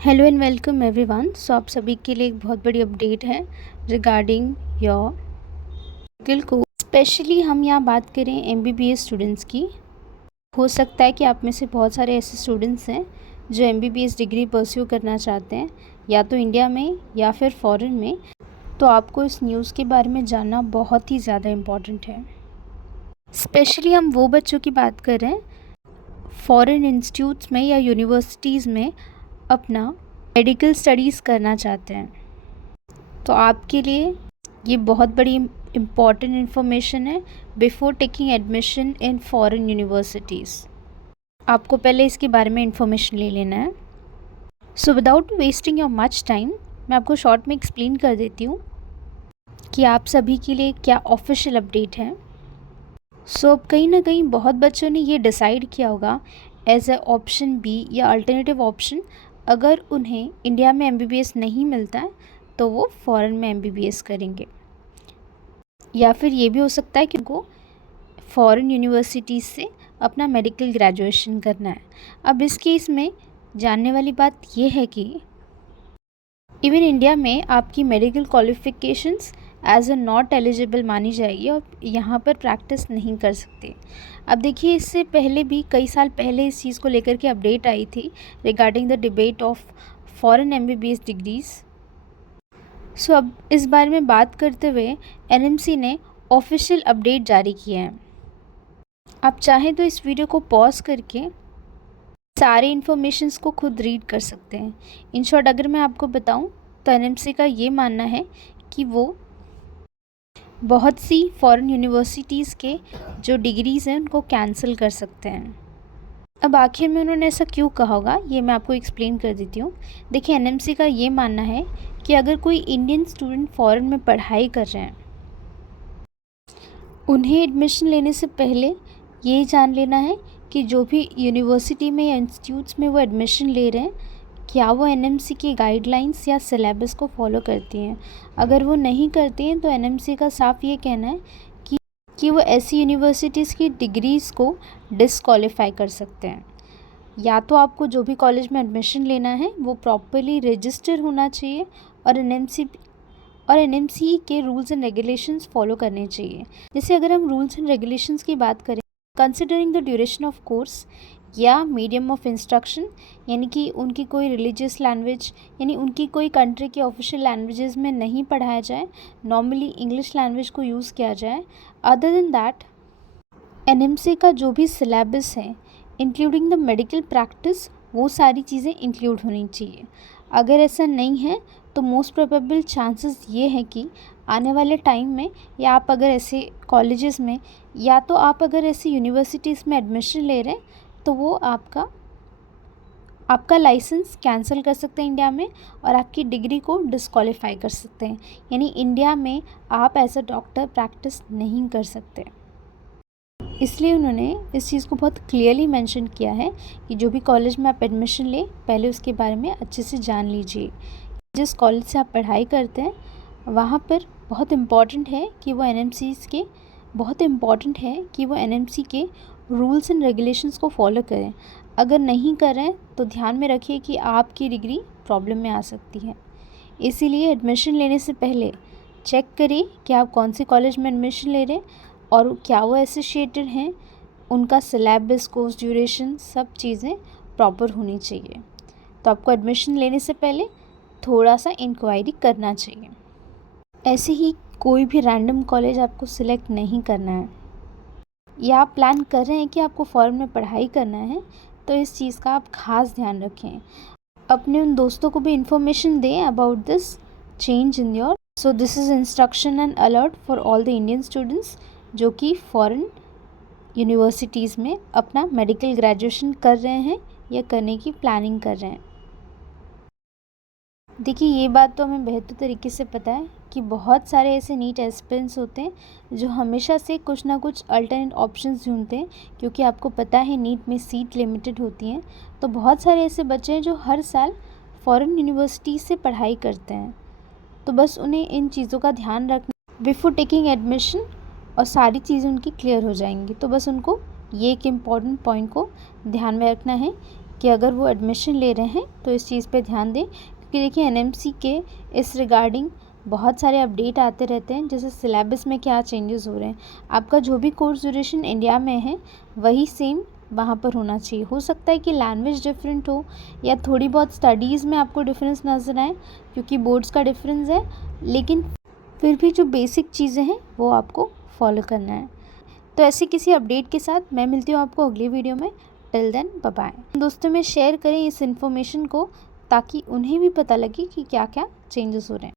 Hello and welcome everyone. So आप सभी के लिए एक बहुत बड़ी अपडेट है regarding your medical course. Specially हम यहाँ बात करें एमबीबीएस स्टूडेंट्स की। हो सकता है कि आप में से बहुत सारे ऐसे स्टूडेंट्स हैं जो एमबीबीएस डिग्री परस्यू करना चाहते हैं, या तो इंडिया में या फिर फॉरेन में। तो आपको इस न्यूज़ के बारे में जानना बहुत ही ज़्यादा इम्पॉर्टेंट है। स्पेशली हम वो बच्चों की बात कर रहे हैं फॉरेन इंस्टीट्यूट्स में या यूनिवर्सिटीज़ में अपना मेडिकल स्टडीज़ करना चाहते हैं। तो आपके लिए ये बहुत बड़ी इम्पॉर्टेंट इन्फॉर्मेशन है before taking admission in foreign universities. आपको पहले इसके बारे में इन्फॉर्मेशन ले लेना है। So without wasting your much time, मैं आपको शॉर्ट में एक्सप्लेन कर देती हूँ कि आप सभी के लिए क्या ऑफिशियल अपडेट है। सो अब कहीं ना कहीं बहुत बच्चों ने ये डिसाइड किया होगा एज ए ऑप्शन बी या अल्टरनेटिव ऑप्शन, अगर उन्हें इंडिया में एमबीबीएस नहीं मिलता है तो वो फ़ॉरेन में एमबीबीएस करेंगे, या फिर ये भी हो सकता है कि उनको फ़ॉरेन यूनिवर्सिटीज़ से अपना मेडिकल ग्रेजुएशन करना है। अब इस केस में जानने वाली बात ये है कि इवन इंडिया में आपकी medical qualifications as a not eligible मानी जाएगी और यहाँ पर प्रैक्टिस नहीं कर सकते। अब देखिए, इससे पहले भी कई साल पहले इस चीज़ को लेकर के अपडेट आई थी regarding the debate of foreign MBBS degrees. So अब इस बारे में बात करते हुए एनएमसी ने ऑफिशियल अपडेट जारी किया है। आप चाहें तो इस वीडियो को पॉज करके सारे इन्फॉर्मेशंस को खुद रीड कर सकते हैं। इन शॉर्ट अगर मैं आपको बताऊं तो एनएमसी का ये मानना है कि वो बहुत सी फॉरेन यूनिवर्सिटीज़ के जो डिग्रीज़ हैं उनको कैंसिल कर सकते हैं। अब आखिर में उन्होंने ऐसा क्यों कहा होगा ये मैं आपको एक्सप्लेन कर देती हूँ। देखिए, एनएमसी का ये मानना है कि अगर कोई इंडियन स्टूडेंट फ़ॉरेन में पढ़ाई कर रहे हैं, उन्हें एडमिशन लेने से पहले ये जान लेना है कि जो भी यूनिवर्सिटी में या इंस्टीट्यूट्स में वो एडमिशन ले रहे हैं, क्या वो एनएमसी की गाइडलाइंस या सिलेबस को फॉलो करती हैं। अगर वो नहीं करती हैं तो एनएमसी का साफ ये कहना है कि वो ऐसी यूनिवर्सिटीज़ की डिग्रीज़ को डिसक्वालीफाई कर सकते हैं। या तो आपको जो भी कॉलेज में एडमिशन लेना है वो प्रॉपरली रजिस्टर होना चाहिए और एनएमसी के रूल्स एंड रेगुलेशंस फॉलो करने चाहिए। जैसे अगर हम रूल्स एंड रेगुलेशंस की बात करें, considering the duration of course या मीडियम ऑफ इंस्ट्रक्शन, यानी कि उनकी कोई रिलीजियस लैंग्वेज यानी उनकी कोई कंट्री की ऑफिशियल लैंग्वेजेस में नहीं पढ़ाया जाए, नॉर्मली इंग्लिश लैंग्वेज को यूज़ किया जाए। अदर देन दैट, एनएमसी का जो भी सिलेबस है इंक्लूडिंग द मेडिकल प्रैक्टिस, वो सारी चीज़ें इंक्लूड होनी चाहिए। अगर ऐसा नहीं है तो मोस्ट प्रोबेबल चांसेस ये है कि आने वाले टाइम में, या आप अगर ऐसे कॉलेजेस में या तो आप अगर ऐसी यूनिवर्सिटीज़ में एडमिशन ले रहे हैं तो वो आपका लाइसेंस कैंसिल कर सकते हैं इंडिया में और आपकी डिग्री को डिस्क्वालीफाई कर सकते हैं। यानी इंडिया में आप एज अ डॉक्टर प्रैक्टिस नहीं कर सकते। इसलिए उन्होंने इस चीज़ को बहुत क्लियरली मेंशन किया है कि जो भी कॉलेज में आप एडमिशन लें, पहले उसके बारे में अच्छे से जान लीजिए। जिस कॉलेज से आप पढ़ाई करते हैं वहाँ पर बहुत इम्पॉर्टेंट है कि वो एनएमसी के रूल्स एंड रेगुलेशंस को फॉलो करें। अगर नहीं कर रहे हैं तो ध्यान में रखिए कि आपकी डिग्री प्रॉब्लम में आ सकती है। इसीलिए एडमिशन लेने से पहले चेक करिए कि आप कौन सी कॉलेज में एडमिशन ले रहे हैं और क्या वो एसोसिएटेड हैं, उनका सिलेबस, कोर्स ड्यूरेशन, सब चीज़ें प्रॉपर होनी चाहिए। तो आपको एडमिशन लेने से पहले थोड़ा सा इंक्वायरी करना चाहिए। ऐसे ही कोई भी रैंडम कॉलेज आपको सिलेक्ट नहीं करना है, या आप प्लान कर रहे हैं कि आपको फॉरेन में पढ़ाई करना है तो इस चीज़ का आप खास ध्यान रखें। अपने उन दोस्तों को भी इन्फॉर्मेशन दें about this change in your. So this is instruction and alert for all the Indian students जो कि फॉरेन यूनिवर्सिटीज़ में अपना मेडिकल ग्रेजुएशन कर रहे हैं या करने की प्लानिंग कर रहे हैं। देखिए, ये बात तो हमें बेहतर तरीके से पता है कि बहुत सारे ऐसे नीट एस्पिरेंट्स होते हैं जो हमेशा से कुछ ना कुछ अल्टरनेट ऑप्शंस ढूंढते हैं, क्योंकि आपको पता है नीट में सीट लिमिटेड होती हैं। तो बहुत सारे ऐसे बच्चे हैं जो हर साल फॉरेन यूनिवर्सिटी से पढ़ाई करते हैं। तो बस उन्हें इन चीज़ों का ध्यान रखना बिफोर टेकिंग एडमिशन और सारी चीज़ें उनकी क्लियर हो जाएंगी। तो बस उनको ये एक इम्पॉर्टेंट पॉइंट को ध्यान में रखना है कि अगर वो एडमिशन ले रहे हैं तो इस चीज़ पे ध्यान दें, क्योंकि देखिए एनएमसी के इस रिगार्डिंग बहुत सारे अपडेट आते रहते हैं, जैसे सिलेबस में क्या चेंजेस हो रहे हैं। आपका जो भी कोर्स ड्यूरेशन इंडिया में है वही सेम वहाँ पर होना चाहिए। हो सकता है कि लैंग्वेज डिफरेंट हो या थोड़ी बहुत स्टडीज़ में आपको डिफरेंस नज़र आए, क्योंकि बोर्ड्स का डिफरेंस है, लेकिन फिर भी जो बेसिक चीज़ें हैं वो आपको फॉलो करना है। तो ऐसे किसी अपडेट के साथ मैं मिलती हूँ आपको अगली वीडियो में। Till then bye bye. दोस्तों में शेयर करें इस इन्फॉर्मेशन को, ताकि उन्हें भी पता लगे कि क्या क्या चेंजेस हो रहे हैं।